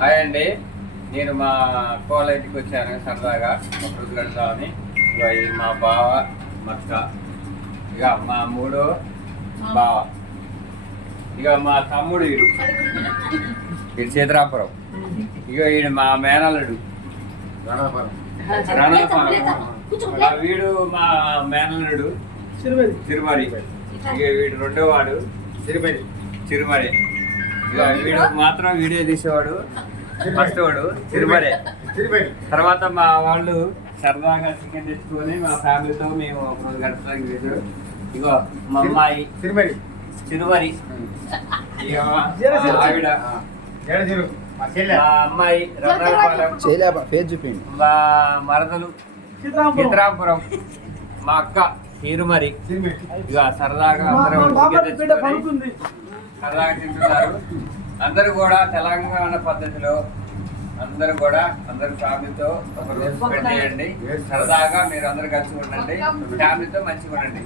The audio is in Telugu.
హాయ్ అండి, నేను మా అక్క ఇంటికి వచ్చాను సరదాగా ఒక రోజు గడతామని. ఇక మా బావ మక్క, ఇక మా మూడో బావ, ఇక మా తమ్ముడు వీడు సీతారాపురం, ఇక ఈయన మా మేనల్లుడు వీడు మా మేనల్లుడు చిరుమరి, ఇక వీడు రెండో వాడు చిరుమరి. ఇక వీడు మాత్రం వీడియో తీసేవాడు ఫస్ట్ వాడు చిరుమరే. తర్వాత మా వాళ్ళు సరదాగా చికెన్ తెచ్చుకొని మా ఫ్యామిలీతో మేము ఒక రోజు గడపడానికి వెళ్ళారు. ఇగో మా అమ్మాయి చిరుమరి, ఇక ఆవిడ మా అమ్మాయి రత్నాలపాలెం, మా మరదలు సీతారాపురం, మా అక్క తీరుమరి. ఇక సరదాగా అందరూ సరదాగా తింటున్నారు. అందరూ కూడా తెలంగాణ పద్ధతిలో అందరూ ఫ్యామిలీతో ఒక రోజు స్పెండ్ చేయండి. సరదాగా మీరు అందరూ కలిసి ఉండండి, ఫ్యామిలీతో మంచిగా ఉండండి.